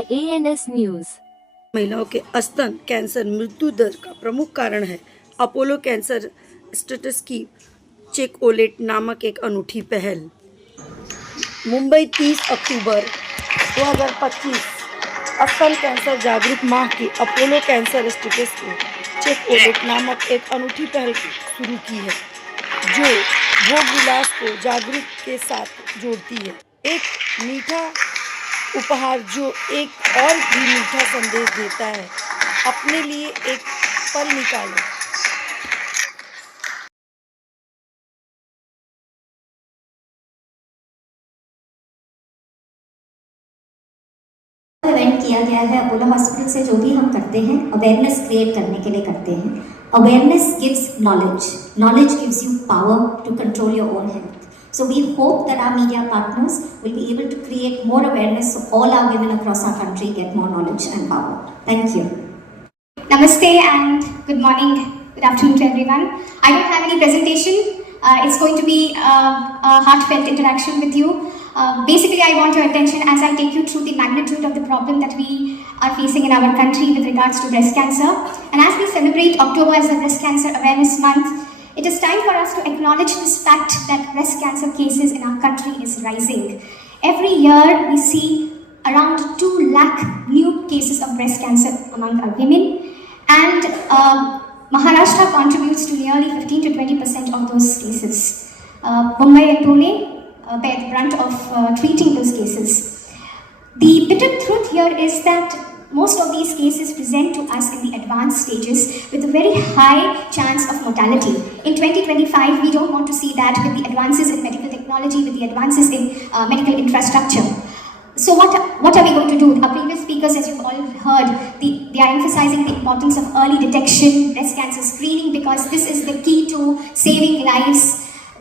by ANS News. महिलाओं के स्तन कैंसर मृत्यु दर का प्रमुख कारण है। अपोलो कैंसर स्टेटस की चेकओलेट नामक एक अनूठी पहल। मुंबई 30 अक्टूबर 2025 स्तन कैंसर जागरूक माह की अपोलो कैंसर स्टेटस की चेकओलेट नामक एक अनूठी पहल शुरू की है, जो भोग विलास को जागरूक के साथ जोड़ती है। एक मीठा उपहार जो एक और भी मीठा संदेश देता है। अपने लिए एक पल निकालो। इवेंट किया गया है अपोलो हॉस्पिटल से। जो भी हम करते हैं अवेयरनेस क्रिएट करने के लिए करते हैं। Awareness gives knowledge, knowledge gives you power to control your own health. So we hope that our media partners will be able to create more awareness so all our women across our country get more knowledge and power. Thank you. Namaste and good morning, good afternoon to everyone. I don't have any presentation. It's going to be a heartfelt interaction with you. Basically, I want your attention as I take you through the magnitude of the problem that we are facing in our country with regards to breast cancer. And as we celebrate October as the Breast Cancer Awareness Month, it is time for us to acknowledge this fact that breast cancer cases in our country is rising. Every year, we see around 2 lakh new cases of breast cancer among our women, and Maharashtra contributes to nearly 15 to 20% of those cases. Mumbai and Pune bear the brunt of treating those cases. The bitter truth here is that most of these cases present to us in the advanced stages with a very high chance of mortality. In 2025, we don't want to see that with the advances in medical technology, with the advances in medical infrastructure. So what are we going to do? Our previous speakers, as you've all heard, they are emphasizing the importance of early detection, breast cancer screening, because this is the key to saving lives.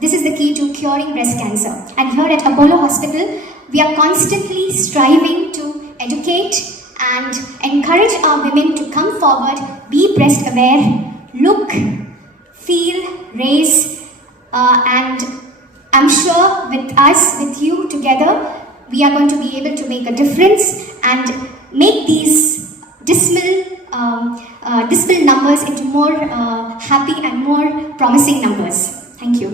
This is the key to curing breast cancer. And here at Apollo Hospital, we are constantly striving to educate and encourage our women to come forward, be breast aware, look, feel, raise, and I'm sure with us, with you together, we are going to be able to make a difference and make these dismal numbers into more happy and more promising numbers. Thank you.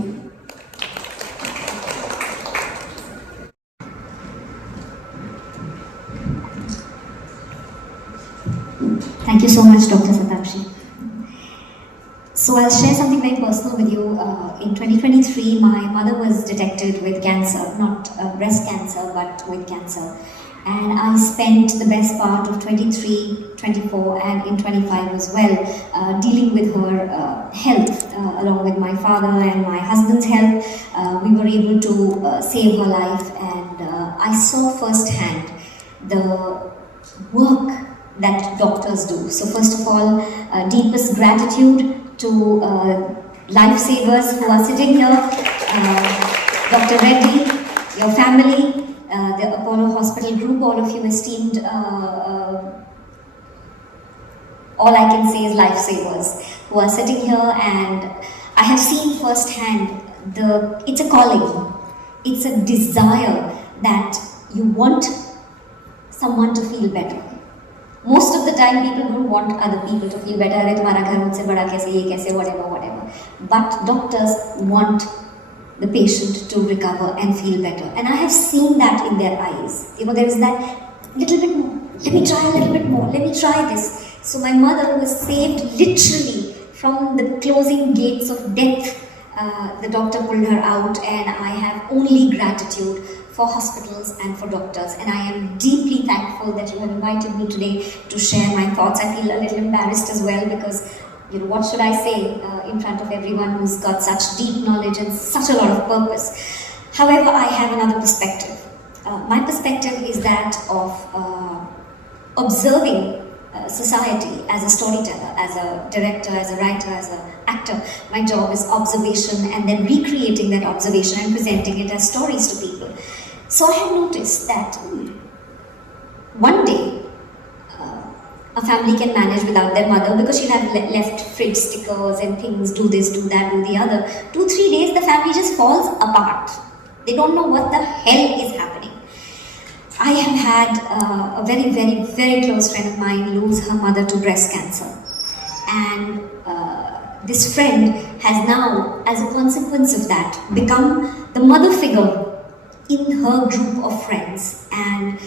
Thank you so much, Dr. Satakshi. So I'll share something very personal with you. In 2023, my mother was detected with cancer, not breast cancer, but with cancer. And I spent the best part of 23, 24 and in 25 as well dealing with her health along with my father and my husband's health. We were able to save her life, and I saw firsthand the work that doctors do. So first of all, deepest gratitude to lifesavers who are sitting here, Dr. Reddy, your family, the Apollo Hospital group, all of you esteemed, all I can say is lifesavers who are sitting here, and I have seen firsthand it's a calling, it's a desire that you want someone to feel better. Most of the time, people don't want other people to feel better. अरे तुम्हारा घर मुझसे बड़ा कैसे, ये कैसे, whatever. But doctors want the patient to recover and feel better. And I have seen that in their eyes. You know, there is that little bit more. Let me try a little bit more. Let me try this. So my mother was saved literally from the closing gates of death. The doctor pulled her out, and I have only gratitude for hospitals and for doctors, and I am deeply thankful that you have invited me today to share my thoughts. I feel a little embarrassed as well because, you know, what should I say in front of everyone who's got such deep knowledge and such a lot of purpose. However, I have another perspective. My perspective is that of observing society as a storyteller, as a director, as a writer, as an actor. My job is observation and then recreating that observation and presenting it as stories to people. So I have noticed that one day a family can manage without their mother because she'll have left fridge stickers and things, do this, do that, do the other. 2-3 days the family just falls apart. They don't know what the hell is happening. I have had a very, very, very close friend of mine lose her mother to breast cancer. And this friend has now, as a consequence of that, become the mother figure in her group of friends. And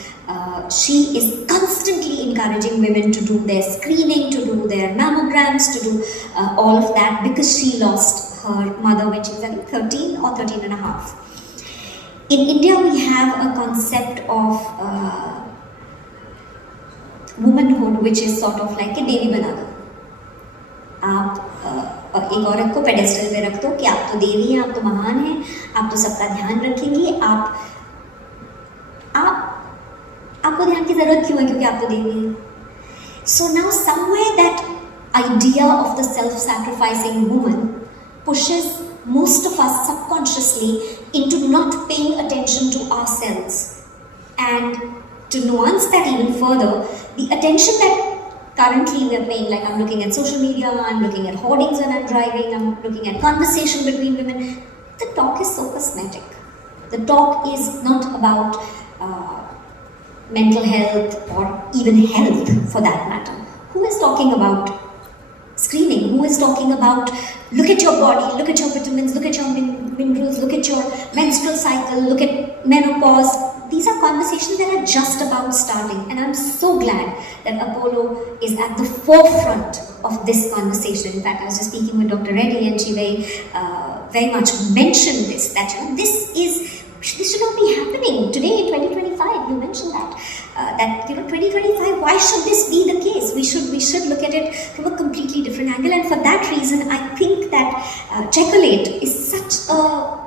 she is constantly encouraging women to do their screening, to do their mammograms, to do all of that, because she lost her mother when she was, I think, 13 or 13 and a half. In India, we have a concept of womanhood, which is sort of like a देवी बना दो. आप एक औरत को pedestal पे रख दो कि आप तो देवी हैं, आप तो महान हैं, आप तो सबका ध्यान रखेंगी, आपको ध्यान की जरूरत क्यों है, क्योंकि आप तो देवी हैं. So now somewhere that idea of the self-sacrificing woman pushes most of us subconsciously into not paying attention to ourselves. And to nuance that even further, the attention that currently we are paying, like I'm looking at social media, I'm looking at hoardings when I'm driving, I'm looking at conversation between women, the talk is so cosmetic. The talk is not about mental health or even health for that matter. Who is talking about screening? Who is talking about look at your body, look at your vitamins, look at your minerals, look at your menstrual cycle, look at menopause? These are conversations that are just about starting, and I'm so glad that Apollo is at the forefront of this conversation. In fact, I was just speaking with Dr. Reddy, and she very much mentioned this, that this should not be happening today in 2025. You mentioned that 2025. Why should this be the case? We should look at it from a completely different angle, and for that reason, I think that Chocolate is such a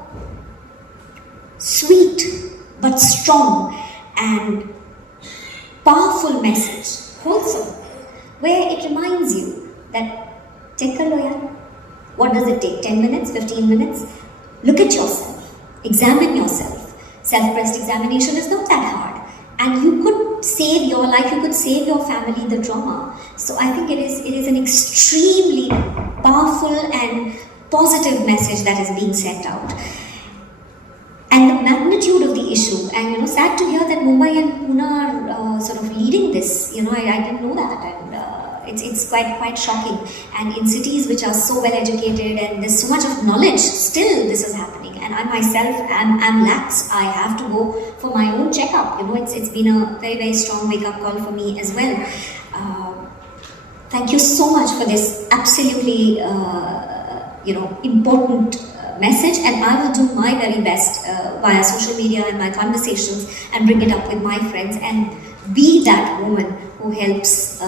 sweet but strong and powerful message, wholesome, where it reminds you that take a look. What does it take? 10 minutes, 15 minutes? Look at yourself. Examine yourself. Self-breast examination is not that hard. And you could save your life, you could save your family the trauma. So I think it is an extremely powerful and positive message that is being sent out. And the magnitude of the issue, and sad to hear that Mumbai and Pune are sort of leading this. I didn't know that, and it's quite shocking. And in cities which are so well educated and there's so much of knowledge, still this is happening. And I myself am lax. I have to go for my own checkup. It's been a very, very strong wake-up call for me as well. Thank you so much for this absolutely important message, and I will do my very best via social media and my conversations and bring it up with my friends and be that woman who helps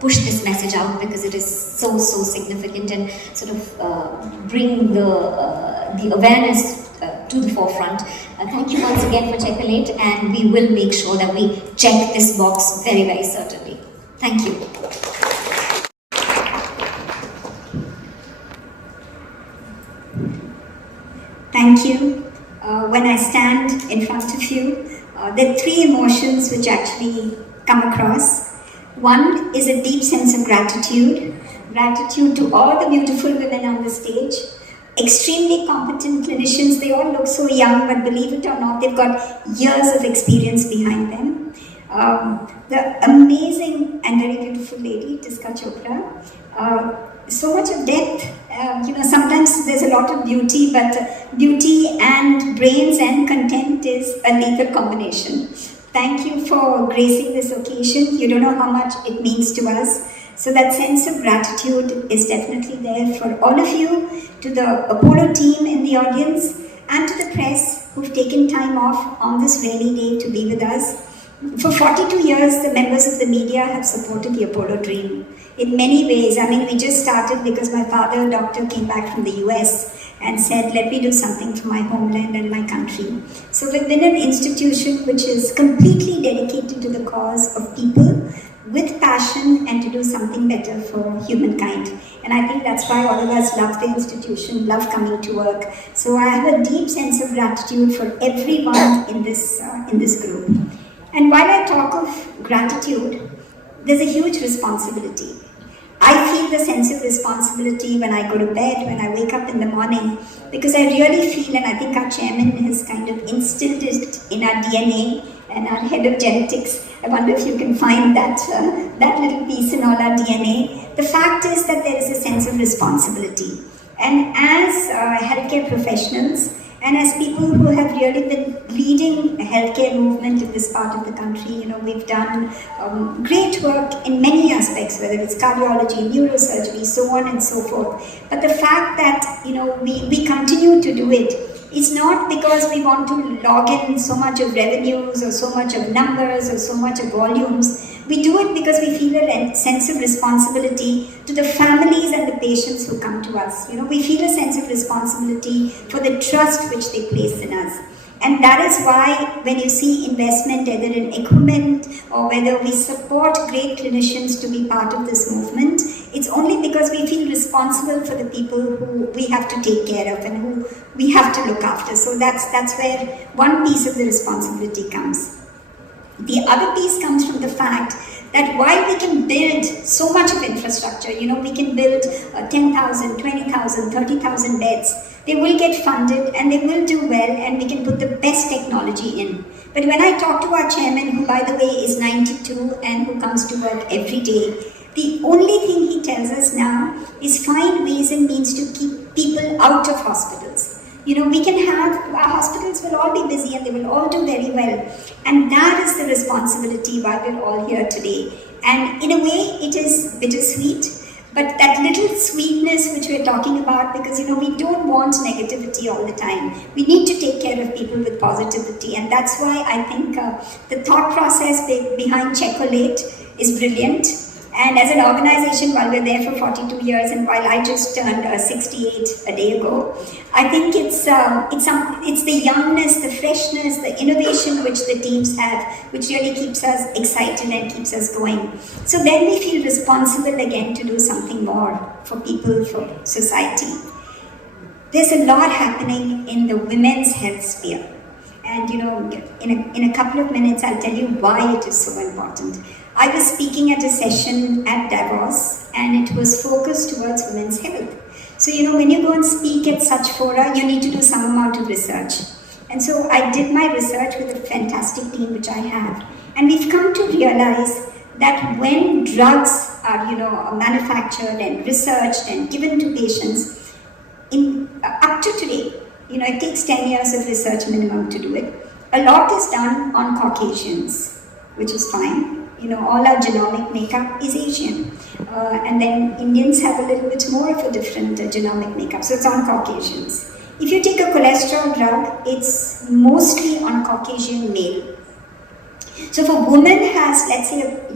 push this message out, because it is so significant, and sort of bring the awareness to the forefront. Thank you once again for Chocolate, and we will make sure that we check this box very, very certainly. Thank you. Thank you. When I stand in front of you, there are three emotions which actually come across. One is a deep sense of gratitude. Gratitude to all the beautiful women on the stage. Extremely competent clinicians. They all look so young, but believe it or not, they've got years of experience behind them. The amazing and very beautiful lady, Tiska Chopra. So much of depth. Sometimes there's a lot of beauty, but beauty and brains and content is a lethal combination. Thank you for gracing this occasion. You don't know how much it means to us. So that sense of gratitude is definitely there for all of you, to the Apollo team in the audience, and to the press who've taken time off on this rainy day to be with us. For 42 years, the members of the media have supported the Apollo dream. In many ways, we just started because my father, doctor, came back from the US and said, let me do something for my homeland and my country. So we've been an institution which is completely dedicated to the cause of people with passion and to do something better for humankind. And I think that's why all of us love the institution, love coming to work. So I have a deep sense of gratitude for everyone in this group. And while I talk of gratitude, there's a huge responsibility. I feel the sense of responsibility when I go to bed, when I wake up in the morning, because I really feel, and I think our chairman has kind of instilled it in our DNA, and our head of genetics. I wonder if you can find that little piece in all our DNA. The fact is that there is a sense of responsibility. And as healthcare professionals, and as people who have really been leading a healthcare movement in this part of the country, we've done great work in many aspects, whether it's cardiology, neurosurgery, so on and so forth. But the fact that, we continue to do it is not because we want to log in so much of revenues or so much of numbers or so much of volumes. We do it because we feel a sense of responsibility to the families and the patients who come to us. We feel a sense of responsibility for the trust which they place in us. And that is why when you see investment either in equipment or whether we support great clinicians to be part of this movement, it's only because we feel responsible for the people who we have to take care of and who we have to look after. So that's where one piece of the responsibility comes. The other piece comes from the fact that while we can build so much of infrastructure, we can build 10,000, 20,000, 30,000 beds, they will get funded and they will do well, and we can put the best technology in. But when I talk to our chairman, who by the way is 92 and who comes to work every day, the only thing he tells us now is find ways and means to keep people out of hospitals. We can have, our hospitals will all be busy and they will all do very well. And that is the responsibility why we're all here today. And in a way, it is bittersweet, but that little sweetness which we're talking about, because, we don't want negativity all the time. We need to take care of people with positivity. And that's why I think the thought process behind Checolate is brilliant. And as an organization, while we're there for 42 years and while I just turned 68 a day ago, I think it's the youngness, the freshness, the innovation which the teams have, which really keeps us excited and keeps us going. So then we feel responsible again to do something more for people, for society. There's a lot happening in the women's health sphere. And in a couple of minutes, I'll tell you why it is so important. I was speaking at a session at Davos, and it was focused towards women's health. So, when you go and speak at such fora, you need to do some amount of research. And so I did my research with a fantastic team which I have. And we've come to realize that when drugs are, manufactured and researched and given to patients, up to today, it takes 10 years of research minimum to do it. A lot is done on Caucasians, which is fine. All our genomic makeup is Asian. And then Indians have a little bit more of a different genomic makeup, so it's on Caucasians. If you take a cholesterol drug, it's mostly on Caucasian male. So if a woman has, let's say, a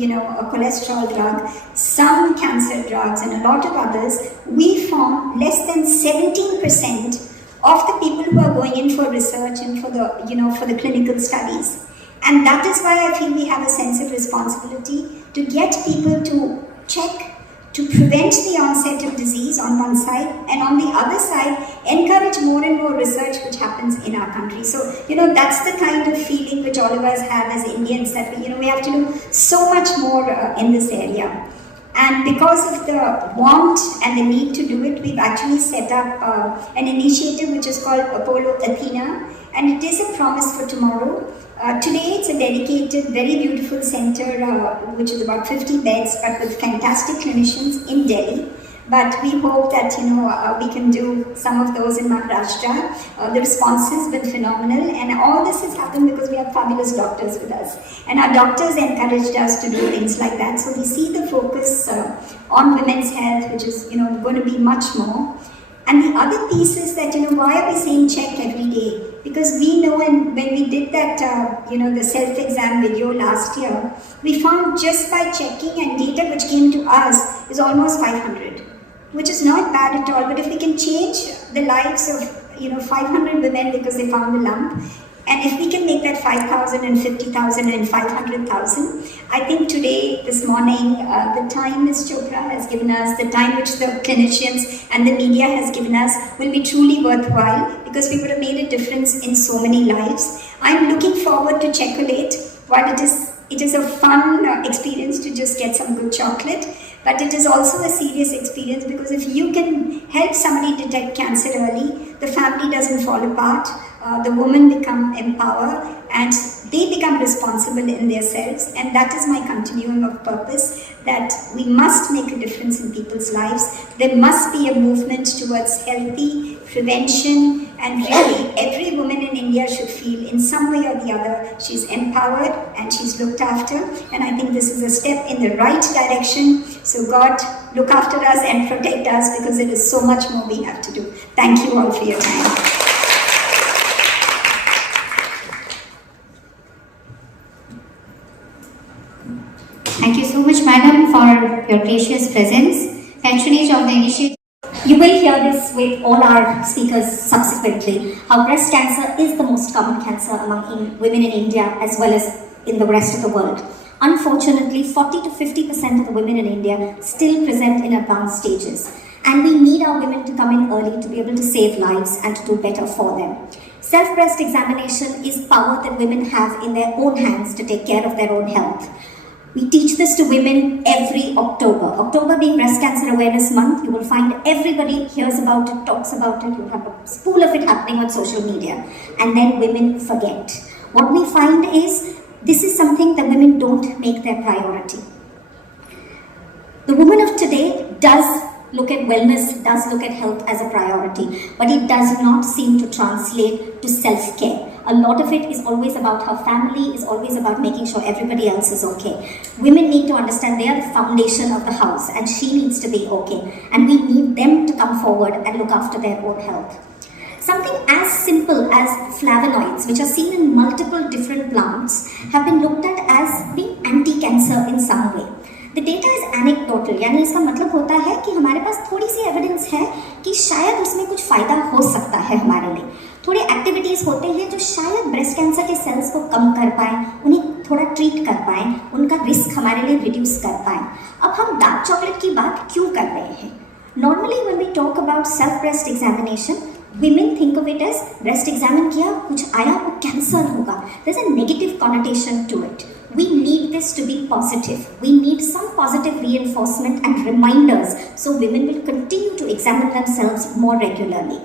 cholesterol drug, some cancer drugs, and a lot of others, we found less than 17% of the people who are going in for research and for the clinical studies. And that is why I feel we have a sense of responsibility to get people to check, to prevent the onset of disease on one side, and on the other side, encourage more and more research which happens in our country. So, that's the kind of feeling which all of us have as Indians, that we have to do so much more in this area. And because of the want and the need to do it, we've actually set up an initiative which is called Apollo Athena, and it is a promise for tomorrow. Today it's a dedicated, very beautiful center which is about 50 beds, but with fantastic clinicians in Delhi. But we hope that we can do some of those in Maharashtra. The response has been phenomenal, and all this has happened because we have fabulous doctors with us. And our doctors encouraged us to do things like that. So we see the focus on women's health, which is going to be much more. And the other piece is that, why are we saying check every day? Because we know, and when we did that, the self-exam video last year, we found just by checking, and data which came to us is almost 500, which is not bad at all. But if we can change the lives of, 500 women because they found a lump, and if we can make that 5,000 and 50,000 and 500,000, I think today, this morning, the time Ms. Chopra has given us, the time which the clinicians and the media has given us will be truly worthwhile, because we would have made a difference in so many lives. I'm looking forward to Checolate. While it is a fun experience to just get some good chocolate, but it is also a serious experience, because if you can help somebody detect cancer early, the family doesn't fall apart, the woman become empowered, and they become responsible in themselves, and that is my continuum of purpose, that we must make a difference in people's lives. There must be a movement towards healthy prevention, and really every woman in India should feel in some way or the other she's empowered and she's looked after, and I think this is a step in the right direction. So God, look after us and protect us, because there is so much more we have to do. Thank you all for your time. Thank you so much, madam, for your gracious presence. Patronage of the initiative. You will hear this with all our speakers subsequently, how breast cancer is the most common cancer among women in India as well as in the rest of the world. Unfortunately, 40 to 50% of the women in India still present in advanced stages. And we need our women to come in early to be able to save lives and to do better for them. Self-breast examination is power that women have in their own hands to take care of their own health. We teach this to women every October. October being Breast Cancer Awareness Month, you will find everybody hears about it, talks about it, you'll have a spool of it happening on social media. And then women forget. What we find is, this is something that women don't make their priority. The woman of today does look at wellness, does look at health as a priority, but it does not seem to translate to self-care. A lot of it is always about her family, is always about making sure everybody else is okay. Women need to understand they are the foundation of the house, and she needs to be okay. And we need them to come forward and look after their own health. Something as simple as flavonoids, which are seen in multiple different plants, have been looked at as being anti-cancer in some way. The data is anecdotal, यानी इसका मतलब होता है कि हमारे पास थोड़ी सी evidence है कि शायद उसमें कुछ फायदा हो सकता है हमारे लिए. थोड़े एक्टिविटीज़ होते हैं जो शायद ब्रेस्ट कैंसर के सेल्स को कम कर पाएँ, उन्हें थोड़ा ट्रीट कर पाएँ, उनका रिस्क हमारे लिए रिड्यूस कर पाएँ. अब हम डार्क चॉकलेट की बात क्यों कर रहे हैं? Normally when we talk about self breast examination, women think of it as breast examine किया, कुछ आया, वो कैंसर होगा. There's a negative connotation to it. We need this to be positive. We need some positive reinforcement and reminders so women will continue to examine themselves more regularly.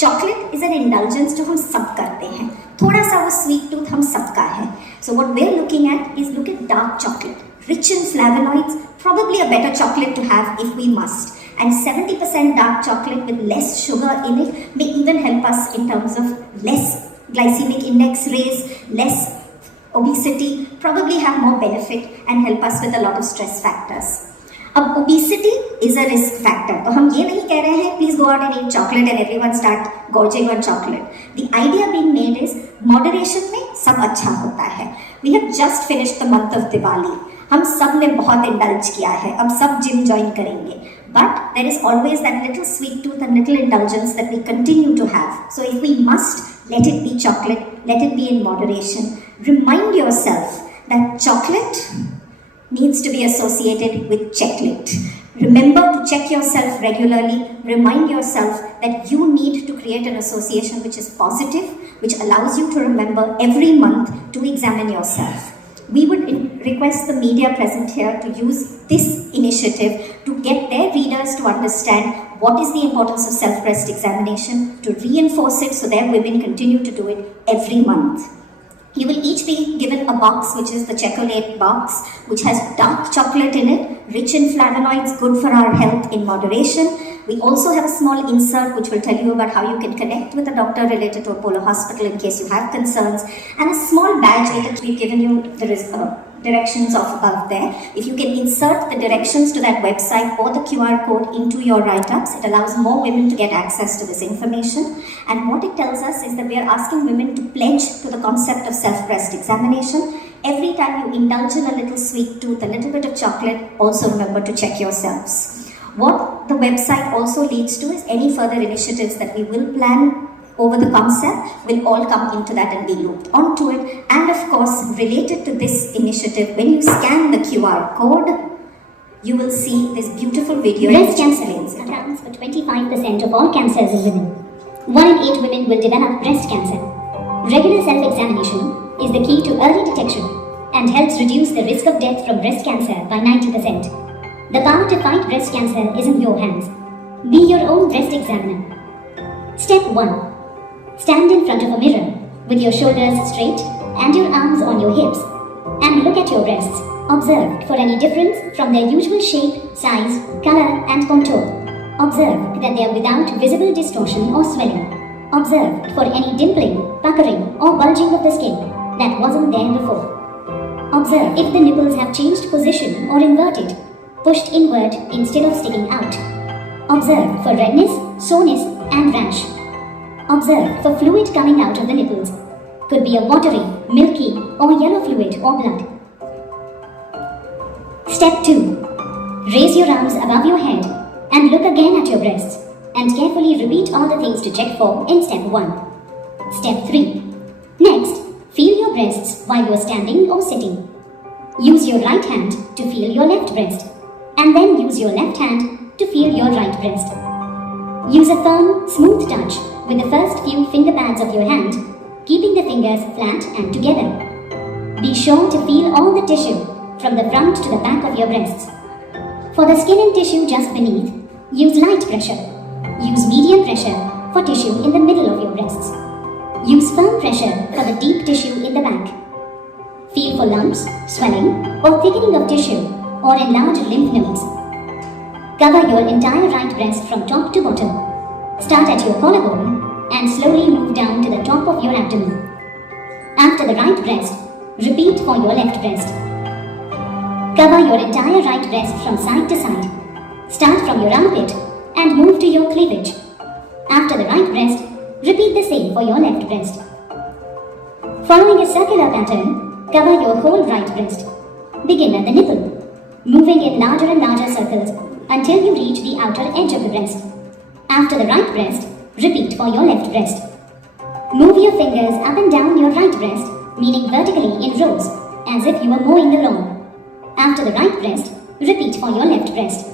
Chocolate is an indulgence जो हम सब करते हैं. थोड़ा सा वो sweet tooth हम सबका है. So what we're looking at is look at dark chocolate, rich in flavonoids, probably a better chocolate to have if we must. And 70% dark chocolate with less sugar in it may even help us in terms of less glycemic index raise, less obesity, probably have more benefit and help us with a lot of stress factors. अब obesity is a risk factor. तो हम ये नहीं कह रहे हैं please go out and eat chocolate and everyone start gorging on chocolate. The idea being made is moderation में सब अच्छा होता है. We have just finished the month of Diwali. हम सब ने बहुत indulge किया है. अब सब gym join करेंगे. But there is always that little sweet tooth and little indulgence that we continue to have. So if we must, let it be chocolate, let it be in moderation. Remind yourself that chocolate needs to be associated with checklit. Remember to check yourself regularly. Remind yourself that you need to create an association which is positive, which allows you to remember every month to examine yourself. We would request the media present here to use this initiative to get their readers to understand what is the importance of self-breast examination, to reinforce it so their women continue to do it every month. You will each be given a box, which is the Chocolate box, which has dark chocolate in it, rich in flavonoids, good for our health in moderation. We also have a small insert which will tell you about how you can connect with a doctor related to Apollo Hospital in case you have concerns, and a small badge which we've given you the directions of above there. If you can insert the directions to that website or the QR code into your write-ups, it allows more women to get access to this information. And what it tells us is that we are asking women to pledge to the concept of self-breast examination. Every time you indulge in a little sweet tooth, a little bit of chocolate, also remember to check yourselves. What the website also leads to is any further initiatives that we will plan over the concept will all come into that and be looped onto it. And of course, related to this initiative, when you scan the QR code, you will see this beautiful video. Breast cancer accounts for 25% of all cancers in women. 1 in 8 women will develop breast cancer. Regular self-examination is the key to early detection and helps reduce the risk of death from breast cancer by 90%. The power to fight breast cancer is in your hands. Be your own breast examiner. Step 1. Stand in front of a mirror with your shoulders straight and your arms on your hips, and look at your breasts. Observe for any difference from their usual shape, size, color, and contour. Observe that they are without visible distortion or swelling. Observe for any dimpling, puckering, or bulging of the skin that wasn't there before. Observe if the nipples have changed position or inverted, pushed inward instead of sticking out. Observe for redness, soreness, and rash. Observe for fluid coming out of the nipples. Could be a watery, milky, or yellow fluid or blood. Step 2. Raise your arms above your head and look again at your breasts and carefully repeat all the things to check for in step 1. Step 3. Next, feel your breasts while you are standing or sitting. Use your right hand to feel your left breast and then use your left hand to feel your right breast. Use a firm, smooth touch with the first few finger pads of your hand, keeping the fingers flat and together. Be sure to feel all the tissue from the front to the back of your breasts. For the skin and tissue just beneath, use light pressure. Use medium pressure for tissue in the middle of your breasts. Use firm pressure for the deep tissue in the back. Feel for lumps, swelling, or thickening of tissue or enlarged lymph nodes. Cover your entire right breast from top to bottom. Start at your collarbone and slowly move down to the top of your abdomen. After the right breast, repeat for your left breast. Cover your entire right breast from side to side. Start from your armpit and move to your cleavage. After the right breast, repeat the same for your left breast. Following a circular pattern, cover your whole right breast. Begin at the nipple, moving in larger and larger circles until you reach the outer edge of the breast. After the right breast, repeat for your left breast. Move your fingers up and down your right breast, meaning vertically in rows, as if you were mowing the lawn. After the right breast, repeat for your left breast.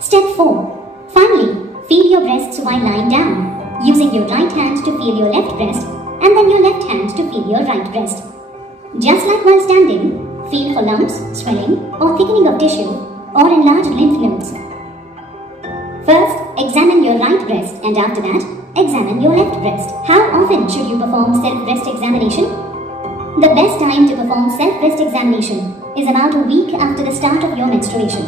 Step 4. Finally, feel your breasts while lying down, using your right hand to feel your left breast and then your left hand to feel your right breast. Just like while standing, feel for lumps, swelling, or thickening of tissue or enlarged lymph nodes. First, examine your right breast and after that, examine your left breast. How often should you perform self-breast examination? The best time to perform self-breast examination is about a week after the start of your menstruation.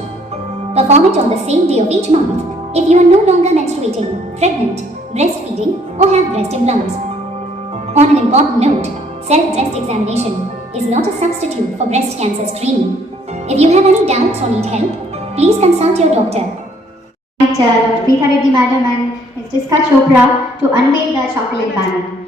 Perform it on the same day of each month if you are no longer menstruating, pregnant, breastfeeding, or have breast implants. On an important note, self-breast examination is not a substitute for breast cancer screening. If you have any doubts or need help, please consult your doctor. Dr. Preetha Reddy Madam and Ms. Jiska Chopra to unveil the chocolate banner.